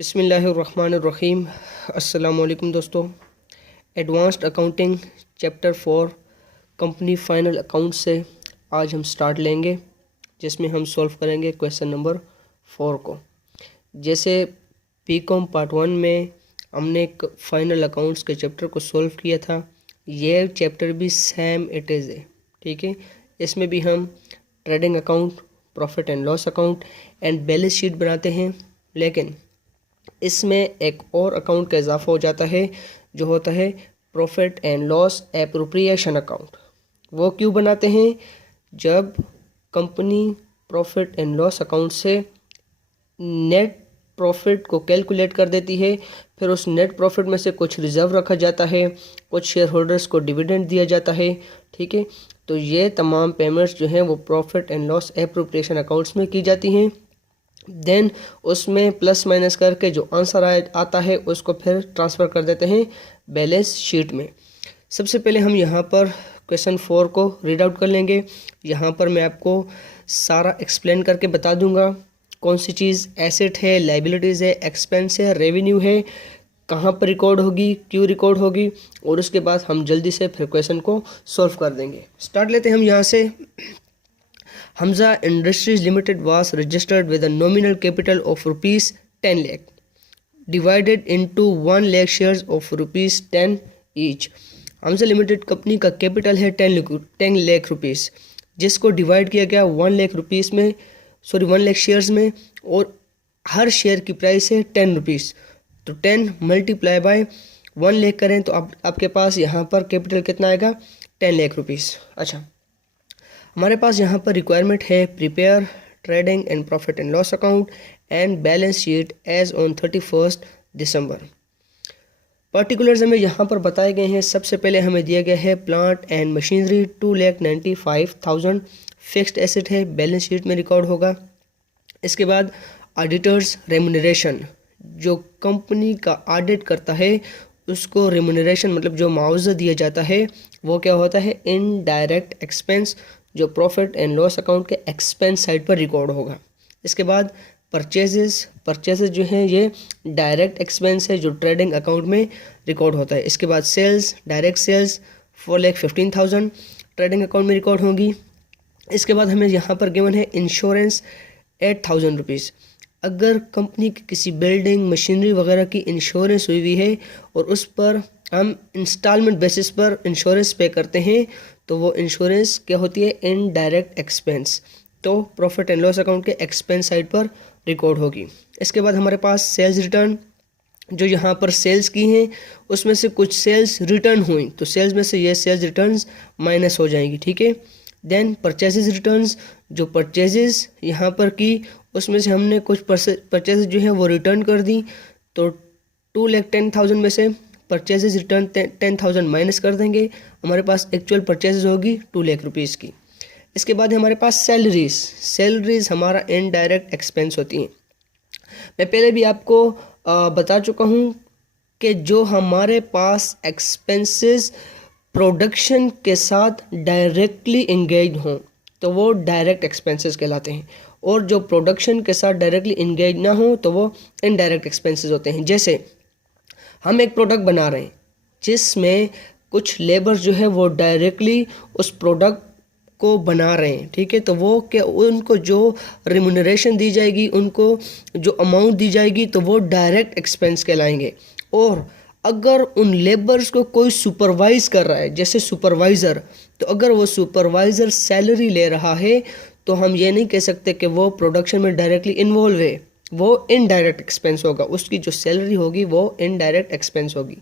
बिस्मिल्लाहिर्रहमानिर्रहीम। अस्सलामु अलैकुम दोस्तों। Advanced accounting chapter 4 company final account से आज हम स्टार्ट लेंगे, जिसमें हम सॉल्व करेंगे क्वेश्चन नंबर 4 को। जैसे बीकॉम पार्ट 1 में हमने एक फाइनल अकाउंट्स के चैप्टर को सॉल्व किया था, यह चैप्टर भी सेम इट इज़ है। ठीक है, इसमें भी हम trading account, profit and loss account and balance sheet बनाते हैं, लेकिन इसमें एक और अकाउंट का इजाफा हो जाता है जो होता है profit and loss appropriation account. वो क्यों बनाते हैं? जब company profit and loss account से नेट प्रॉफिट को कैलकुलेट कर देती है, फिर उस नेट प्रॉफिट में से कुछ रिजर्व रखा जाता है, कुछ शेयर होल्डर्स को डिविडेंड दिया जाता है। ठीक है, तो ये तमाम पेमेंट्स जो हैं वो profit and loss appropriation accounts में की जाती हैं। देन उसमें प्लस माइनस करके जो आंसर आता है उसको फिर ट्रांसफ़र कर देते हैं बैलेंस शीट में। सबसे पहले हम यहाँ पर क्वेश्चन 4 को रीड आउट कर लेंगे। यहाँ पर मैं आपको सारा एक्सप्लेन करके बता दूंगा कौन सी चीज़ एसेट है, लाइबिलिटीज़ है, एक्सपेंस है, रेवेन्यू है, कहाँ पर रिकॉर्ड होगी, क्यों रिकॉर्ड होगी, और उसके बाद हम जल्दी से फिर क्वेश्चन को सॉल्व कर देंगे। स्टार्ट लेते हैं हम यहाँ से। Hamza Industries Limited was registered with a nominal capital of rupees 10 lakh, divided into 1 lakh shares of rupees 10 each. Hamza Limited company का कैपिटल है 10 लाख रुपीस, जिसको डिवाइड किया गया 1 लाख रुपीस में, 1 लाख शेयर्स में, और हर शेयर की प्राइस है 10 रुपीस। तो 10 मल्टीप्लाई बाय 1 लाख करें तो आपके पास यहाँ पर कैपिटल कितना आएगा? 10 लाख रुपीस। अच्छा, हमारे पास यहाँ पर रिक्वायरमेंट है prepare trading and profit and loss account and balance sheet as on 31 December. Particulars हमें यहाँ पर बताए गए हैं। सबसे पहले हमें दिया गया है plant and machinery 2,95,000 fixed asset है, बैलेंस शीट में रिकॉर्ड होगा। इसके बाद ऑडिटर्स रेम्यूनरेशन, जो कंपनी का ऑडिट करता है उसको रेम्यूनरेशन मतलब जो मुआवजा दिया जाता है वो क्या होता है? इनडायरेक्ट एक्सपेंस, जो प्रॉफिट एंड लॉस अकाउंट के एक्सपेंस साइड पर रिकॉर्ड होगा। इसके बाद परचेजेस जो हैं ये डायरेक्ट एक्सपेंस है जो ट्रेडिंग अकाउंट में रिकॉर्ड होता है। इसके बाद sales, direct sales 4,15,000 trading account में रिकॉर्ड होंगी। इसके बाद हमें यहाँ पर गिवन है इंश्योरेंस 8,000 रुपीज़। अगर कंपनी की किसी बिल्डिंग, मशीनरी वगैरह की इंश्योरेंस हुई हुई है और उस पर हम इंस्टॉलमेंट बेसिस पर इंश्योरेंस पे करते हैं तो वो इंश्योरेंस क्या होती है? इनडायरेक्ट एक्सपेंस, तो प्रॉफिट एंड लॉस अकाउंट के एक्सपेंस साइड पर रिकॉर्ड होगी। इसके बाद हमारे पास सेल्स रिटर्न, जो यहाँ पर सेल्स की हैं उसमें से कुछ सेल्स रिटर्न हुई तो सेल्स में से ये सेल्स रिटर्न्स माइनस हो जाएंगी। ठीक है, देन परचेजेस रिटर्न्स, जो परचेजेस यहाँ पर की उसमें से हमने कुछ परचेजेस जो है वो रिटर्न कर दी, तो 2,10,000 में से परचेजेस रिटर्न 10,000 माइनस कर देंगे, हमारे पास एक्चुअल परचेजेस होगी 2 लाख रुपीज़ की। इसके बाद हमारे पास सैलरीज हमारा इनडायरेक्ट एक्सपेंस होती हैं। मैं पहले भी आपको बता चुका हूँ कि जो हमारे पास एक्सपेंसेस प्रोडक्शन के साथ डायरेक्टली इंगेज हों तो वो डायरेक्ट एक्सपेंसेस कहलाते हैं, और जो प्रोडक्शन के साथ डायरेक्टली इंगेज ना हो तो वो इनडायरेक्ट एक्सपेंसेस होते हैं। जैसे हम एक प्रोडक्ट बना रहे हैं जिसमें कुछ लेबर जो है वो डायरेक्टली उस प्रोडक्ट को बना रहे हैं। ठीक है, तो वो क्या उनको जो रिम्यूनरेशन दी जाएगी, उनको जो अमाउंट दी जाएगी तो वो डायरेक्ट एक्सपेंस कहलाएंगे। और अगर उन लेबर्स को कोई सुपरवाइज कर रहा है, जैसे सुपरवाइज़र, तो अगर वो सुपरवाइज़र सैलरी ले रहा है तो हम ये नहीं कह सकते कि वो प्रोडक्शन में डायरेक्टली इन्वॉल्व है, वो इनडायरेक्ट एक्सपेंस होगा, उसकी जो सैलरी होगी वो इनडायरेक्ट एक्सपेंस होगी।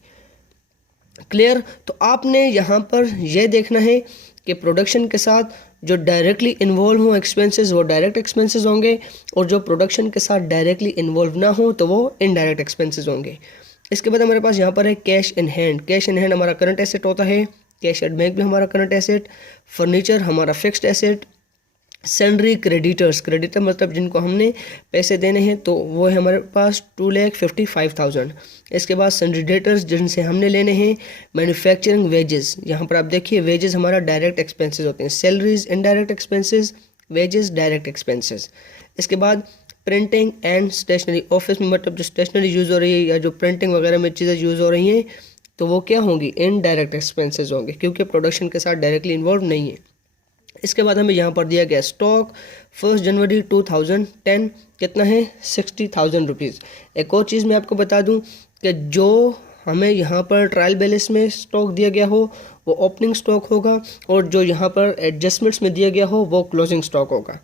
क्लियर? तो आपने यहाँ पर यह देखना है कि प्रोडक्शन के साथ जो डायरेक्टली इन्वॉल्व हो एक्सपेंसेस वो डायरेक्ट एक्सपेंसेस होंगे, और जो प्रोडक्शन के साथ डायरेक्टली इन्वॉल्व ना हो तो वो इनडायरेक्ट एक्सपेंसेस होंगे। इसके बाद हमारे पास यहाँ पर है cash in hand. Cash in hand हमारा करंट एसेट होता है, कैश एट बैंक भी हमारा करंट एसेट, फर्नीचर हमारा फिक्स्ड एसेट, सैलरी क्रेडिटर मतलब जिनको हमने पैसे देने हैं तो वो है हमारे पास 2,55,000। इसके बाद सन्ड्री डेटर्स जिनसे हमने लेने हैं, मैन्युफैक्चरिंग वेजेस, यहाँ पर आप देखिए वेजेस हमारा डायरेक्ट एक्सपेंसेस होते हैं, salaries indirect expenses, wages direct expenses. इसके बाद प्रिंटिंग एंड स्टेशनरी, ऑफिस में मतलब जो स्टेशनरी यूज़ हो रही है या जो प्रिंटिंग वगैरह में चीज़ें यूज़ हो रही हैं तो वो क्या होंगी, इनडायरेक्ट एक्सपेंसेस होंगे क्योंकि प्रोडक्शन के साथ डायरेक्टली इन्वॉल्व नहीं है। इसके बाद हमें यहाँ पर दिया गया स्टॉक 1 जनवरी 2010 कितना है 60,000 रुपीज़। एक और चीज़ मैं आपको बता दूँ कि जो हमें यहाँ पर ट्रायल बैलेंस में स्टॉक दिया गया हो वो ओपनिंग स्टॉक होगा और जो यहाँ पर एडजस्टमेंट्स में दिया गया हो वो क्लोजिंग स्टॉक होगा।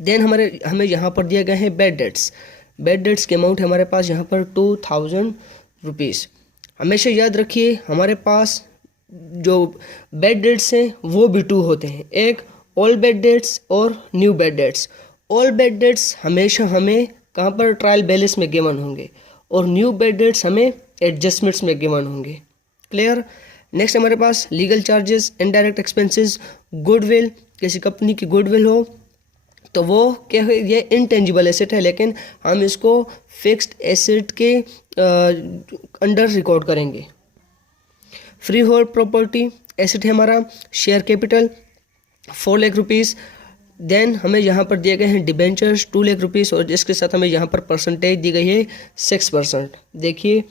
देन हमें यहाँ पर दिया गया है बैड डेट्स। बैड डेट्स के अमाउंट हमारे पास यहाँ पर 2000 रुपीज़। हमेशा याद रखिए हमारे पास जो बैड डेट्स हैं वो भी 2 होते हैं, एक ऑल बैड डेट्स और new bad dates. All bad debts हमेशा हमें कहाँ पर ट्रायल बैलेंस में गिवन होंगे और न्यू बैड डेट्स हमें एडजस्टमेंट्स में गिवन होंगे। क्लियर। नेक्स्ट हमारे पास legal charges, indirect expenses, goodwill, किसी कंपनी की गुडविल हो तो वो क्या है, ये इनटेंजिबल एसेट है लेकिन हम इसको फिक्स्ड एसेट के अंडर रिकॉर्ड करेंगे। फ्री होल्ड प्रॉपर्टी एसेट है हमारा। Share capital 4 lakh rupees. Then हमें यहाँ पर दिए गए हैं डिबेंचर्स 2 लाख रुपीज़ और जिसके साथ हमें यहाँ पर परसेंटेज दी गई है 6%। देखिए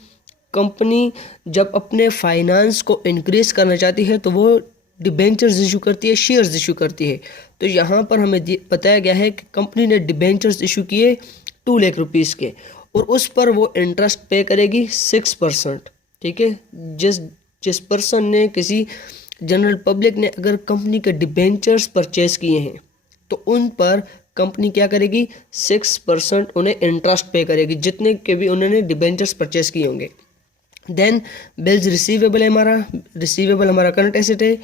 कंपनी जब अपने फाइनेंस को इंक्रीज करना चाहती है तो वो डिबेंचर्स इशू करती है, शेयर्स इशू करती है। तो यहाँ पर हमें बताया गया है कि कंपनी ने डिबेंचर्स इशू किए 2 लाख रुपीज़ के और उस पर वो इंटरेस्ट पे करेगी 6%। ठीक है, जिस पर्सन ने, किसी जनरल पब्लिक ने अगर कंपनी के डिबेंचर्स परचेज किए हैं तो उन पर कंपनी क्या करेगी, 6% उन्हें इंटरेस्ट पे करेगी जितने के भी उन्होंने डिबेंचर्स परचेज किए होंगे। देन बिल्स रिसीवेबल है हमारा करंट एसेट है।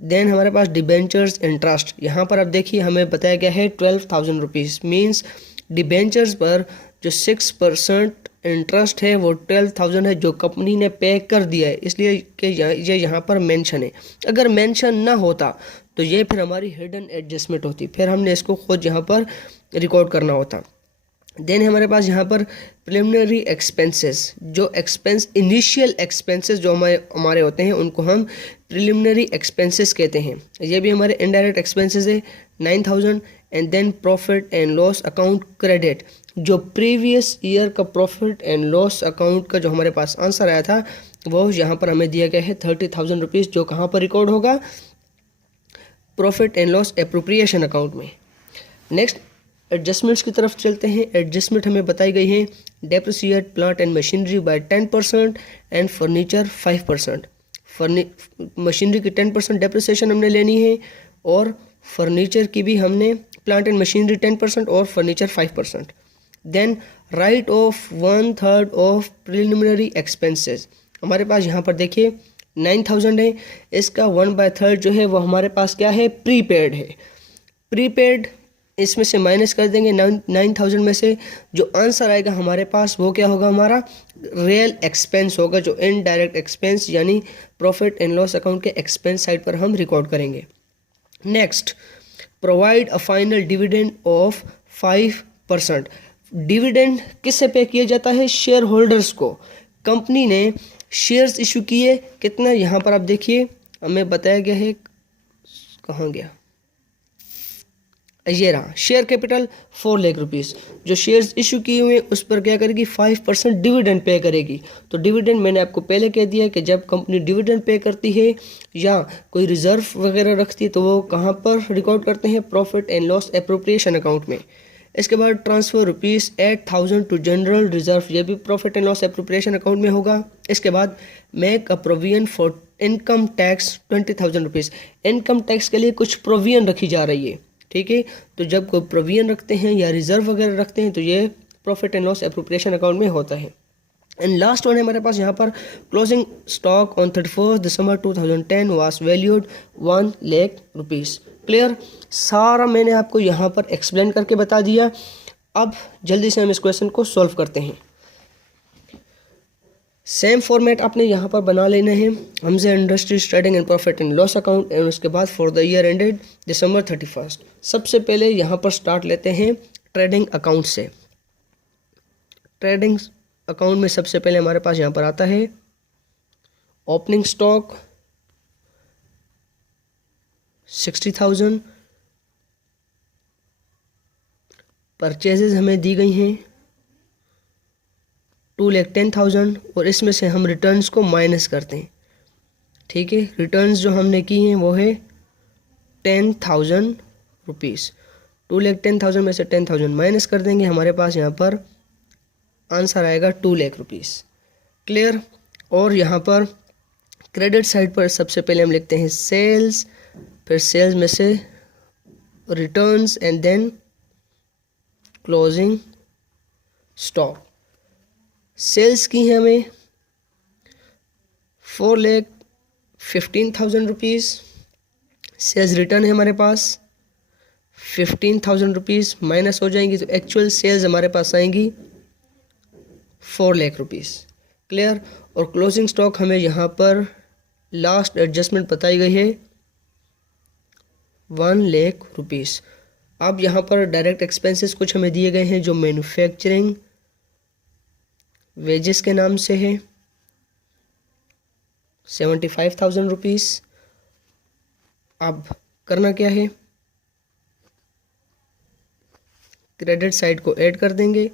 देन हमारे पास डिबेंचर्स इंटरेस्ट, यहाँ पर आप देखिए हमें बताया गया है 12,000 रुपीज़। मीन्स डिबेंचर्स पर जो 6% इंटरेस्ट है वो 12,000 है जो कंपनी ने पे कर दिया है, इसलिए कि ये यहाँ पर मेंशन है। अगर मेंशन ना होता तो ये फिर हमारी हिडन एडजस्टमेंट होती, फिर हमने इसको खुद यहाँ पर रिकॉर्ड करना होता। देन हमारे पास यहाँ पर प्रिलिमिनरी एक्सपेंसेस, जो एक्सपेंस इनिशियल एक्सपेंसेस जो हमारे होते हैं उनको हम प्रिलिमिनरी एक्सपेंसेस कहते हैं। ये भी हमारे इनडायरेक्ट एक्सपेंसेस है 9,000। And then profit and loss account credit, जो प्रीवियस ईयर का प्रॉफिट एंड लॉस अकाउंट का जो हमारे पास आंसर आया था वो यहाँ पर हमें दिया गया है 30,000 रुपीज़, जो कहाँ पर रिकॉर्ड होगा, profit and loss appropriation account में। नेक्स्ट एडजस्टमेंट्स की तरफ चलते हैं। एडजस्टमेंट हमें बताई गई है depreciate plant and machinery by 10% and furniture 5%। Machinery की 10% डेप्रिसिएशन हमने लेनी है और फर्नीचर की भी हमने, प्लांट एंड मशीनरी 10% और furniture 5%। Then write off 1/3 of preliminary expenses, हमारे पास यहाँ पर देखिए 9,000 है, इसका 1/3 जो है वो हमारे पास क्या है, प्रीपेड है। प्रीपेड इसमें से माइनस कर देंगे 9,000 में से, जो आंसर आएगा हमारे पास वो क्या होगा, हमारा रियल एक्सपेंस होगा, जो इनडायरेक्ट एक्सपेंस यानी प्रॉफिट एंड लॉस अकाउंट के एक्सपेंस साइड पर हम रिकॉर्ड करेंगे। Next provide a final dividend of 5%। Dividend किससे पे किया जाता है, शेयर होल्डर्स को। कंपनी ने शेयर्स इशू किए कितना, यहाँ पर आप देखिए हमें बताया गया है, कहाँ गया, ये रहा, शेयर कैपिटल 4 लाख रुपीज़। जो शेयर्स इशू किए हुए उस पर क्या करेगी, 5% डिविडेंड पे करेगी। तो डिविडेंड मैंने आपको पहले कह दिया कि जब कंपनी डिविडेंड पे करती है या कोई रिजर्व वगैरह रखती है तो वो कहाँ पर रिकॉर्ड करते हैं, profit and loss appropriation account में। इसके बाद transfer rupees 8,000 to general reserve, ये भी profit and loss appropriation account में होगा। इसके बाद make a provision for income tax 20,000 rupees. Income tax के लिए कुछ प्रोविजन रखी जा रही है, ठीक है। तो जब कोई प्रोविजन रखते हैं या रिजर्व वगैरह रखते हैं तो ये profit and loss appropriation account में होता है। एंड लास्ट वन है हमारे पास यहाँ पर closing stock on 31 December 2010 was valued 1 lakh rupees. Clear, सारा मैंने आपको यहाँ पर एक्सप्लेन करके बता दिया। अब जल्दी से हम इस क्वेश्चन को सॉल्व करते हैं। सेम फॉर्मेट आपने यहाँ पर बना लेना है, Hamza industries trading and profit and loss account, and उसके बाद फॉर द ईयर एंडेड दिसंबर 31। सबसे पहले यहाँ पर स्टार्ट लेते हैं ट्रेडिंग अकाउंट से। ट्रेडिंग अकाउंट में सबसे पहले हमारे पास यहाँ पर आता है ओपनिंग स्टॉक 60,000, परचेजेज हमें दी गई हैं 2,10,000 और इसमें से हम रिटर्न्स को माइनस करते हैं। ठीक है, रिटर्न्स जो हमने की हैं वो है 10,000 रुपीज़। 2,10,000 में से 10,000 माइनस कर देंगे, हमारे पास यहाँ पर आंसर आएगा 2 लाख रुपीज़। क्लियर। और यहाँ पर क्रेडिट साइड पर सबसे पहले हम लिखते हैं सेल्स, फिर सेल्स में से returns and then closing stock. Sales की है हमें 4,15,000 रुपीज़। सेल्स रिटर्न है हमारे पास 15,000 रुपीज़, माइनस हो जाएंगी तो एक्चुअल सेल्स हमारे पास आएंगी 4 लाख रुपीज़। क्लियर। और क्लोजिंग स्टॉक हमें यहाँ पर लास्ट एडजस्टमेंट बताई गई है 1 लाख रुपीज़। अब यहाँ पर डायरेक्ट एक्सपेंसेस कुछ हमें दिए गए हैं जो मैन्युफैक्चरिंग वेजेस के नाम से है 75,000 रुपीज़। अब करना क्या है, क्रेडिट साइड को ऐड कर देंगे।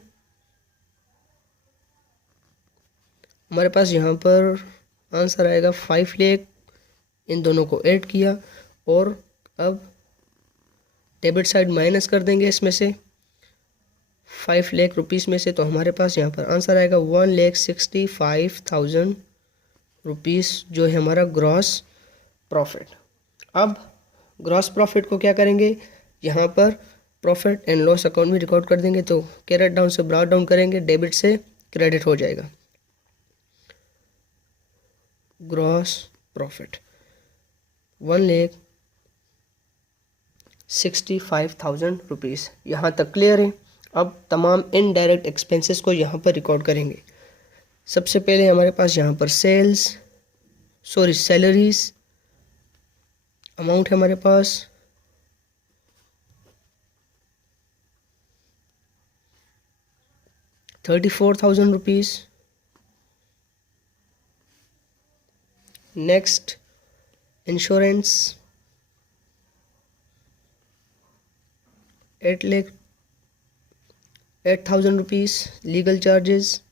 हमारे पास यहाँ पर आंसर आएगा 5 लाख। इन दोनों को ऐड किया और अब डेबिट साइड माइनस कर देंगे इसमें से 5 लाख रुपीज़ में से, तो हमारे पास यहाँ पर आंसर आएगा 1,65,000 रुपीज़ जो है हमारा ग्रॉस प्रॉफिट। अब ग्रॉस प्रॉफिट को क्या करेंगे, यहाँ पर प्रॉफिट एंड लॉस अकाउंट में रिकॉर्ड कर देंगे। तो कैरेट डाउन से ब्रॉट डाउन करेंगे, डेबिट से क्रेडिट हो जाएगा। Gross profit 1,65,000 rupees. यहाँ तक क्लियर है। अब तमाम इनडायरेक्ट एक्सपेंसेस को यहाँ पर रिकॉर्ड करेंगे। सबसे पहले हमारे पास यहाँ पर सैलरीज अमाउंट है हमारे पास 34,000 rupees. Next insurance 8,000 rupees. Legal charges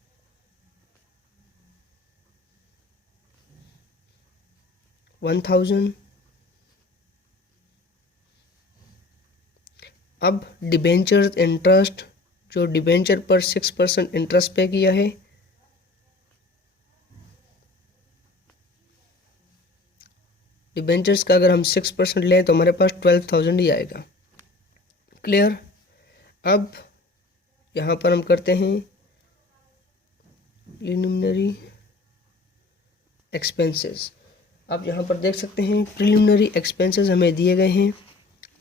1,000। अब डिबेंचर इंटरेस्ट, जो डिबेंचर पर 6% इंटरेस्ट पे किया है डिबेंचर्स का अगर हम 6% लें तो हमारे पास 12,000 ही आएगा। क्लियर। अब यहाँ पर हम करते हैं प्रिलिमिनरी एक्सपेंसेस। आप यहाँ पर देख सकते हैं प्रिलिमिनरी एक्सपेंसेस हमें दिए गए हैं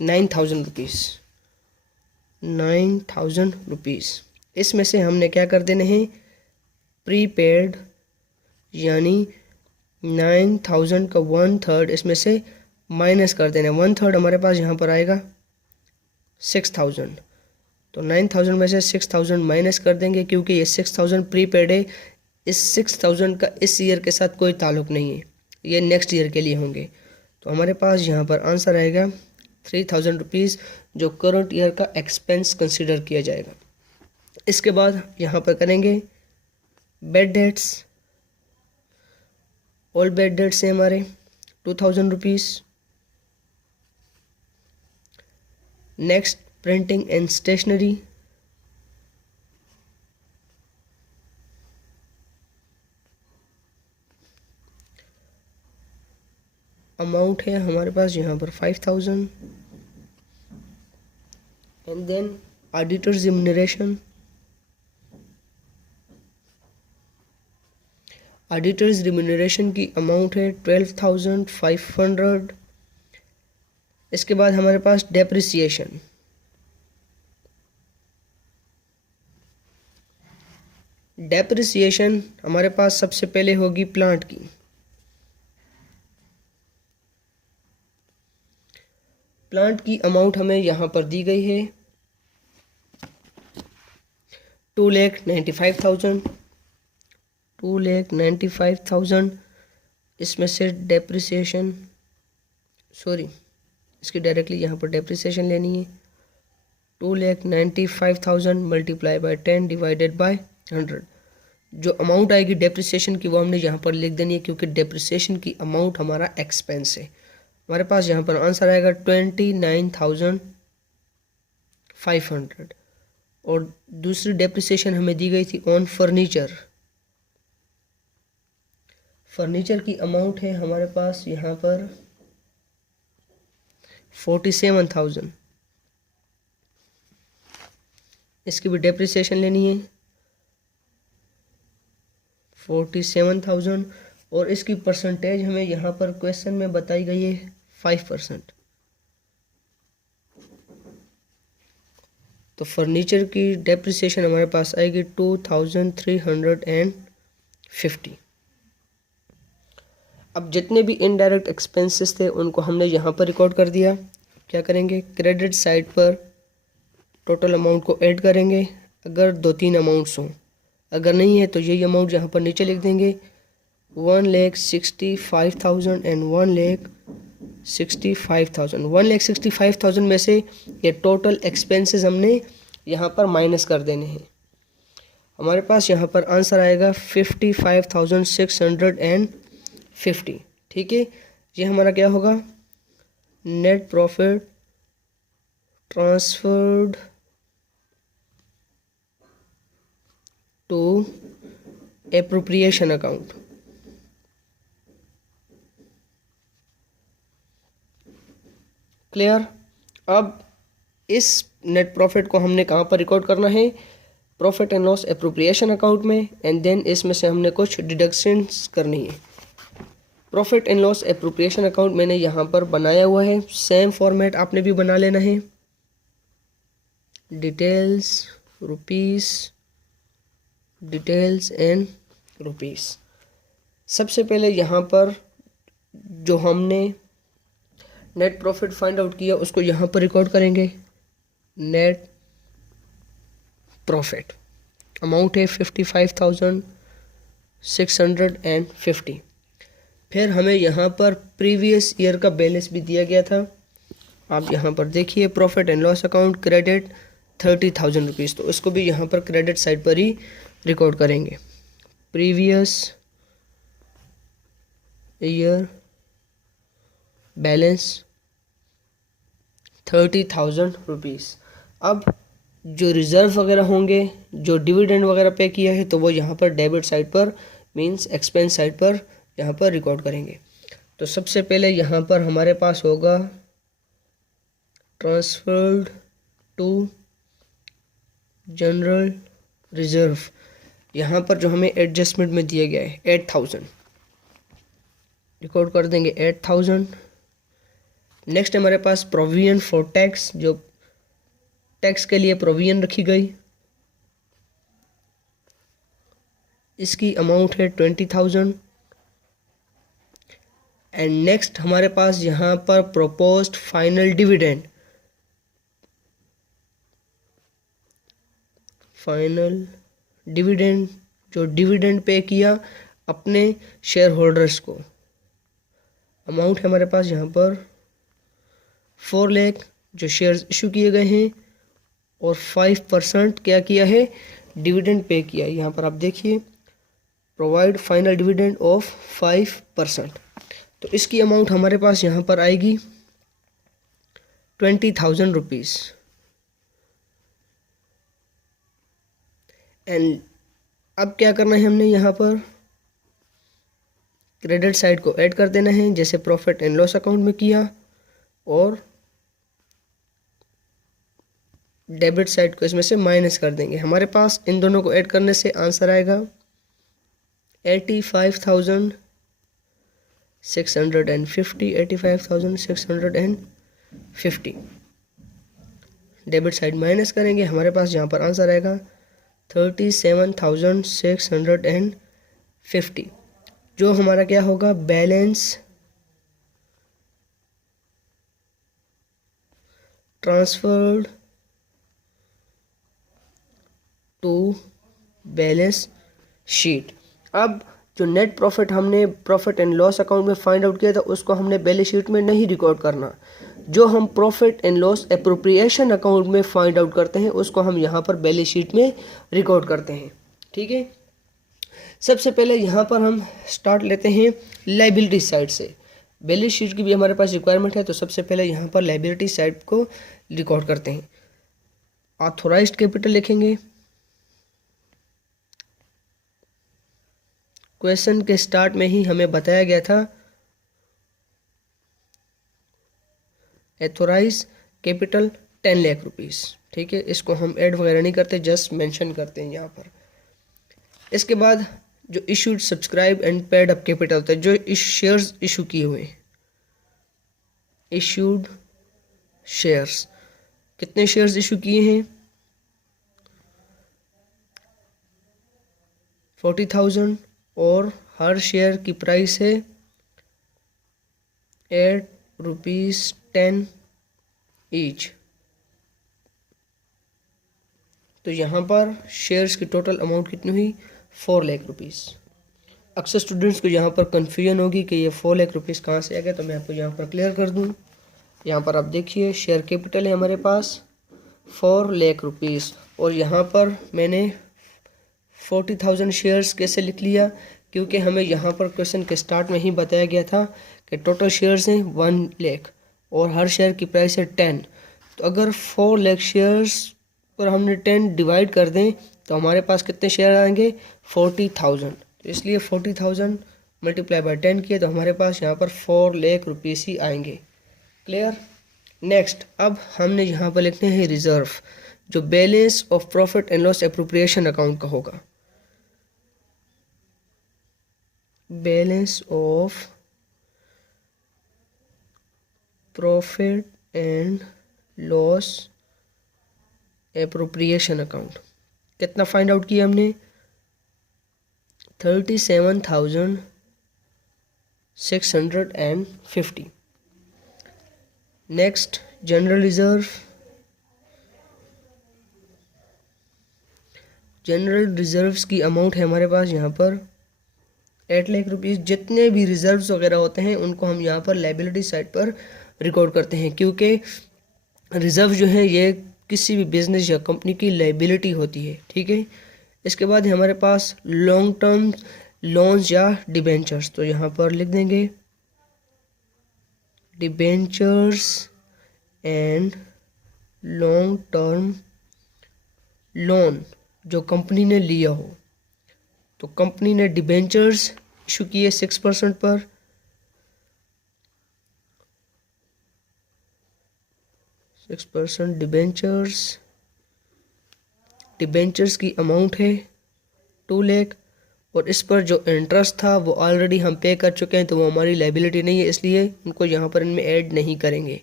9,000 रुपीज़। 9,000 रुपीज़। इसमें से हमने क्या कर देने हैं, प्रीपेड यानी 9,000 का 1/3 इसमें से माइनस कर देना। 1/3 हमारे पास यहाँ पर आएगा 6,000। तो 9,000 में से 6,000 माइनस कर देंगे क्योंकि ये 6,000 प्रीपेड है। इस 6,000 का इस ईयर के साथ कोई ताल्लुक नहीं है, ये नेक्स्ट ईयर के लिए होंगे। तो हमारे पास यहाँ पर आंसर आएगा 3,000 रुपीज़ जो करंट ईयर का एक्सपेंस कंसिडर किया जाएगा। इसके बाद यहाँ पर करेंगे bad debts. All bad debts हैं हमारे 2,000 rupees. Next printing and stationery amount है हमारे पास यहाँ पर 5,000। And then auditors remuneration. Auditors remuneration की अमाउंट है 12,500। इसके बाद हमारे पास डेप्रिसिएशन। डेप्रिसिएशन हमारे पास सबसे पहले होगी प्लांट की। प्लांट की अमाउंट हमें यहाँ पर दी गई है 2,95,000। 2,95,000 इसमें से डेप्रिसिएशन इसकी डायरेक्टली यहाँ पर डेप्रिसिएशन लेनी है 2,95,000 मल्टीप्लाई बाय 10 डिवाइडेड बाय 100। जो अमाउंट आएगी डेप्रिसिएशन की वो हमने यहाँ पर लिख देनी है, क्योंकि डेप्रिसिएशन की अमाउंट हमारा एक्सपेंस है। हमारे पास यहाँ पर आंसर आएगा 29,500। और दूसरी डेप्रिसिएशन हमें दी गई थी ऑन फर्नीचर। फर्नीचर की अमाउंट है हमारे पास यहाँ पर 47,000। इसकी भी डेप्रिसिएशन लेनी है 47,000, और इसकी परसेंटेज हमें यहाँ पर क्वेश्चन में बताई गई है 5%। तो फर्नीचर की डेप्रिसिएशन हमारे पास आएगी 2,350। अब जितने भी इनडायरेक्ट एक्सपेंसेस थे उनको हमने यहाँ पर रिकॉर्ड कर दिया। क्या करेंगे, क्रेडिट साइड पर टोटल अमाउंट को ऐड करेंगे अगर 2-3 अमाउंट्स हों, अगर नहीं है तो यही अमाउंट यहाँ पर नीचे लिख देंगे 1,65,000 एंड 1,65,000। 1,65,000 में से ये टोटल एक्सपेंसेस हमने यहाँ पर माइनस कर देने हैं। हमारे पास यहाँ पर आंसर आएगा 55,650। ठीक है, ये हमारा क्या होगा, net profit transferred to appropriation account. Clear. अब इस नेट प्रॉफिट को हमने कहाँ पर रिकॉर्ड करना है, profit and loss appropriation account में, एंड देन इसमें से हमने कुछ डिडक्शंस करनी है। Profit and loss appropriation account मैंने यहाँ पर बनाया हुआ है, सेम फॉर्मेट आपने भी बना लेना है। Details rupees, details and rupees. सबसे पहले यहाँ पर जो हमने नेट प्रॉफिट फाइंड आउट किया उसको यहाँ पर रिकॉर्ड करेंगे। नेट प्रॉफिट अमाउंट है 55,650। फिर हमें यहाँ पर प्रीवियस ईयर का बैलेंस भी दिया गया था। आप यहाँ पर देखिए, profit and loss account credit 30,000 rupees, तो इसको भी यहाँ पर क्रेडिट साइड पर ही रिकॉर्ड करेंगे। Previous year balance 30,000 rupees. अब जो रिज़र्व वगैरह होंगे, जो डिविडेंड वगैरह पे किया है, तो वो यहाँ पर डेबिट साइड पर मींस एक्सपेंस साइड पर यहाँ पर रिकॉर्ड करेंगे। तो सबसे पहले यहाँ पर हमारे पास होगा ट्रांसफर्ड टू जनरल रिजर्व। यहाँ पर जो हमें एडजस्टमेंट में दिया गया है 8,000, रिकॉर्ड कर देंगे 8,000। नेक्स्ट हमारे पास प्रोविजन फॉर टैक्स, जो टैक्स के लिए प्रोविजन रखी गई, इसकी अमाउंट है 20,000। एंड नेक्स्ट हमारे पास यहाँ पर proposed final dividend, final dividend जो डिविडेंड पे किया अपने शेयर होल्डर्स को, अमाउंट है हमारे पास यहाँ पर 4 लाख जो शेयर्स इशू किए गए हैं, और 5% क्या किया है, डिविडेंड पे किया है। यहाँ पर आप देखिए, प्रोवाइड फाइनल डिविडेंड ऑफ 5%। तो इसकी अमाउंट हमारे पास यहाँ पर आएगी 20,000 रुपीज़। एंड अब क्या करना है, हमने यहाँ पर क्रेडिट साइड को ऐड कर देना है, जैसे प्रॉफिट एंड लॉस अकाउंट में किया, और डेबिट साइड को इसमें से माइनस कर देंगे। हमारे पास इन दोनों को ऐड करने से आंसर आएगा 85,650। 85,650 डेबिट साइड माइनस करेंगे, हमारे पास यहाँ पर आंसर आएगा 37,650, जो हमारा क्या होगा, balance transferred to balance sheet. अब जो नेट प्रॉफिट हमने प्रॉफिट एंड लॉस अकाउंट में फाइंड आउट किया था, उसको हमने बैलेंस शीट में नहीं रिकॉर्ड करना। जो हम profit and loss appropriation account में फाइंड आउट करते हैं उसको हम यहाँ पर बैलेंस शीट में रिकॉर्ड करते हैं। ठीक है, सबसे पहले यहाँ पर हम स्टार्ट लेते हैं लाइबिलिटी साइड से। बैलेंस शीट की भी हमारे पास रिक्वायरमेंट है, तो सबसे पहले यहाँ पर लाइबिलिटी साइड को रिकॉर्ड करते हैं। ऑथोराइज्ड कैपिटल लिखेंगे। क्वेश्चन के स्टार्ट में ही हमें बताया गया था ऑथोराइज कैपिटल 10 लाख रुपीस। ठीक है, इसको हम ऐड वगैरह नहीं करते, जस्ट मेंशन करते हैं यहाँ पर। इसके बाद जो issued subscribe and paid up capital होता है, जो शेयर्स इशू किए हुए, इशूड शेयर्स, कितने शेयर्स इशू किए हैं 40,000 और हर शेयर की प्राइस है 8 रुपीज़ 10 ईच। तो यहाँ पर शेयर्स की टोटल अमाउंट कितनी हुई 4 लाख रुपीज़। अक्सर स्टूडेंट्स को यहाँ पर कन्फ्यूजन होगी कि ये 4 लाख रुपीज़ कहाँ से आ गया, तो मैं आपको यहाँ पर क्लियर कर दूँ। यहाँ पर आप देखिए शेयर कैपिटल है हमारे पास 4 लाख रुपीज़, और यहाँ पर मैंने 40,000 शेयर्स कैसे लिख लिया, क्योंकि हमें यहाँ पर क्वेश्चन के स्टार्ट में ही बताया गया था कि टोटल शेयर्स हैं 1 लाख और हर शेयर की प्राइस है 10। तो अगर 4 लाख शेयर्स पर हमने 10 डिवाइड कर दें तो हमारे पास कितने शेयर आएंगे 40,000। तो इसलिए 40,000 मल्टीप्लाई बाय 10 किए तो हमारे पास यहाँ पर 4 लाख रुपीज़ ही आएंगे। क्लियर। नेक्स्ट, अब हमने यहाँ पर लिखने हैं रिजर्व, जो balance of profit and loss appropriation account का होगा। Balance of profit and loss appropriation account कितना फाइंड आउट किया हमने 37,650। Next, general reserve. General reserves की अमाउंट है हमारे पास यहाँ पर 8 लाख रुपीज़। जितने भी रिजर्व्स वगैरह होते हैं उनको हम यहाँ पर लाइबिलिटी साइड पर रिकॉर्ड करते हैं, क्योंकि रिजर्व जो है ये किसी भी बिजनेस या कंपनी की लाइबिलिटी होती है। ठीक है, इसके बाद हमारे पास लॉन्ग टर्म लोन्स या डिबेंचर्स, तो यहाँ पर लिख देंगे debentures and long term loan जो कंपनी ने लिया हो। तो कंपनी ने डिबेंचर्स इशू किए 6% पर, डिबेंचर्स की अमाउंट है 2 लाख, और इस पर जो इंटरेस्ट था वो ऑलरेडी हम पे कर चुके हैं, तो वो हमारी लाइबिलिटी नहीं है, इसलिए उनको यहाँ पर इनमें ऐड नहीं करेंगे।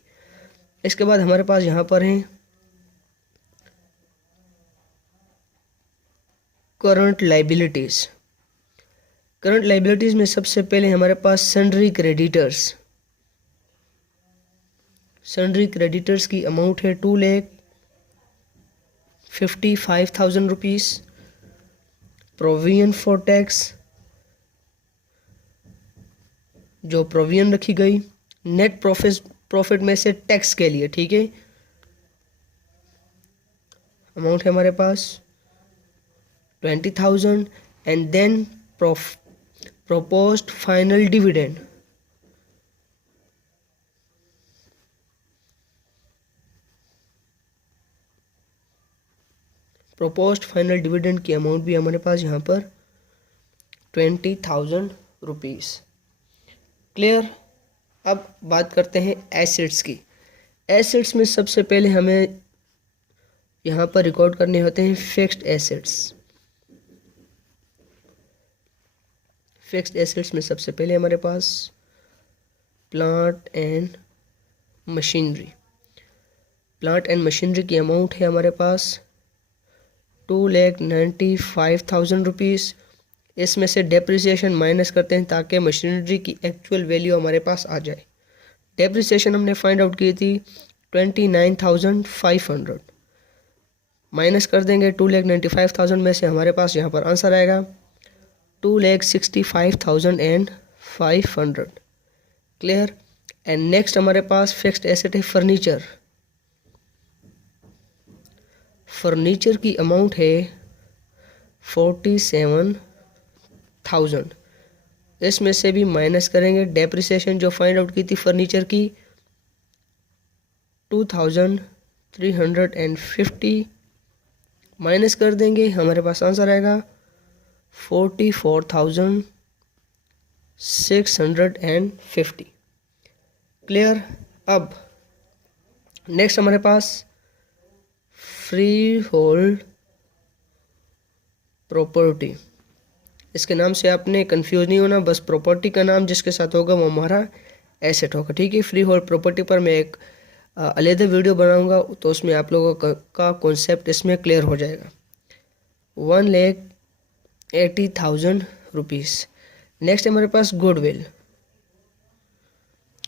इसके बाद हमारे पास यहाँ पर हैं करंट लाइबिलिटीज़। करंट लाइबिलिटीज़ में सबसे पहले हमारे पास सन्ड्री क्रेडिटर्स। सन्ड्री क्रेडिटर्स की अमाउंट है 2,55,000 रुपीज़। प्रोविजन फॉर टैक्स, जो प्रोविजन रखी गई नेट प्रॉफिट में से टैक्स के लिए। ठीक है, अमाउंट है हमारे पास 20,000। And then proposed final dividend, proposed final dividend की अमाउंट भी हमारे पास यहाँ पर 20,000 रुपीज़। क्लियर। अब बात करते हैं एसेट्स की। एसेट्स में सबसे पहले हमें यहाँ पर रिकॉर्ड करने होते हैं फिक्स्ड एसेट्स। फिक्स्ड एसेट्स में सबसे पहले हमारे पास plant and machinery. Plant and machinery की अमाउंट है हमारे पास 2,95,000 रुपीज़। इसमें से डेप्रिसिएशन माइनस करते हैं ताकि मशीनरी की एक्चुअल वैल्यू हमारे पास आ जाए। डेप्रिसिएशन हमने फाइंड आउट की थी 29,500, माइनस कर देंगे 2,95,000 में से, हमारे पास यहाँ पर आंसर आएगा 2,65,500। क्लियर। एंड नेक्स्ट हमारे पास फिक्स्ड एसेट है फर्नीचर। फर्नीचर की अमाउंट है 47,000। इसमें से भी माइनस करेंगे डेप्रिसिएशन जो फाइंड आउट की थी फर्नीचर की 2,350 माइनस कर देंगे, हमारे पास आंसर आएगा 44,650। क्लियर। अब नेक्स्ट हमारे पास फ्री होल्ड प्रॉपर्टी। इसके नाम से आपने कंफ्यूज नहीं होना, बस प्रॉपर्टी का नाम जिसके साथ होगा वो हमारा एसेट होगा, ठीक है। फ्री होल्ड प्रॉपर्टी पर मैं एक अलग वीडियो बनाऊंगा, तो उसमें आप लोगों का कॉन्सेप्ट इसमें क्लियर हो जाएगा। 1,80,000 रुपीज़। नेक्स्ट हमारे पास गुडविल।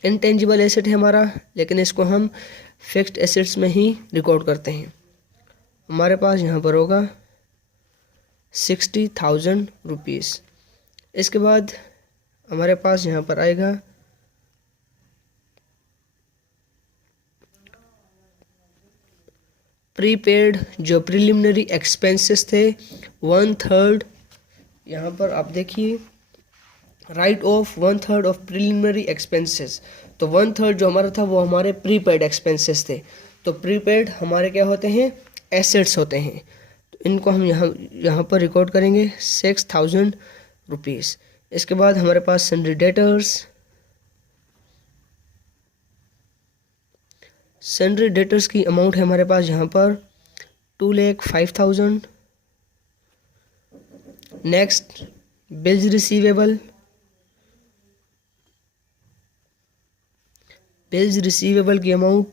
इनटेंजिबल एसेट है हमारा, लेकिन इसको हम फिक्स्ड एसेट्स में ही रिकॉर्ड करते हैं। हमारे पास यहाँ पर होगा 60,000 रुपीज़। इसके बाद हमारे पास यहाँ पर आएगा प्रीपेड, जो प्रिलिमिनरी एक्सपेंसेस थे 1/3। यहाँ पर आप देखिए right off 1/3 of preliminary expenses. तो 1/3 जो हमारा था वो हमारे प्रीपेड एक्सपेंसेस थे। तो प्रीपेड हमारे क्या होते हैं, एसेट्स होते हैं। तो इनको हम यहाँ पर रिकॉर्ड करेंगे 6,000 रुपीज़। इसके बाद हमारे पास सन्ड्री डेटर्स। सन्ड्री डेटर्स की अमाउंट है हमारे पास यहाँ पर 2,05,000। Next bills receivable. Bills receivable की अमाउंट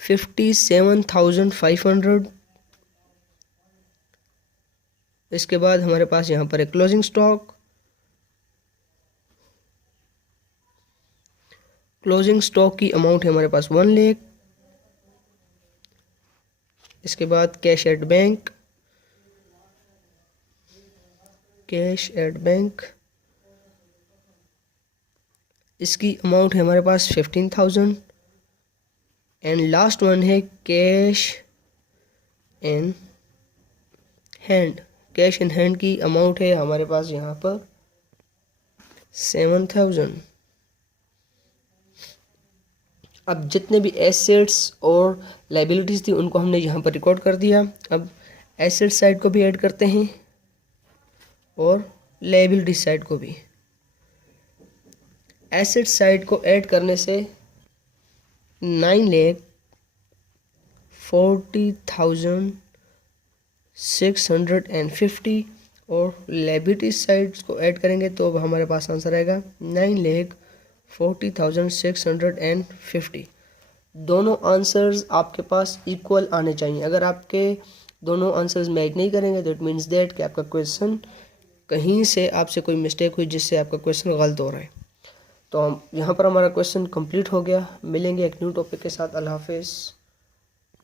57,500। इसके बाद हमारे पास यहाँ पर एक क्लोजिंग स्टॉक। क्लोजिंग स्टॉक की अमाउंट है हमारे पास 1 लाख। इसके बाद cash at bank. Cash at bank इसकी अमाउंट है हमारे पास 15,000। एंड लास्ट वन है cash in hand. Cash in hand की अमाउंट है हमारे पास यहाँ पर 7,000। अब जितने भी एसेट्स और लाइबिलिटीज़ थी उनको हमने यहाँ पर रिकॉर्ड कर दिया। अब एसेट साइड को भी ऐड करते हैं और लाइबिलिटी साइड को भी। एसेट साइड को ऐड करने से 9,40,650 और लाइबिलिटी साइड्स को ऐड करेंगे तो हमारे पास आंसर आएगा 9,40,650। दोनों आंसर्स आपके पास इक्वल आने चाहिए। अगर आपके दोनों आंसर्स मैच नहीं करेंगे तो इट मीन्स दैट कि आपका क्वेश्चन कहीं से आपसे कोई मिस्टेक हुई जिससे आपका क्वेश्चन गलत हो रहा है। तो यहाँ पर हमारा क्वेश्चन कंप्लीट हो गया। मिलेंगे एक न्यू टॉपिक के साथ। अल्लाह हाफिज़।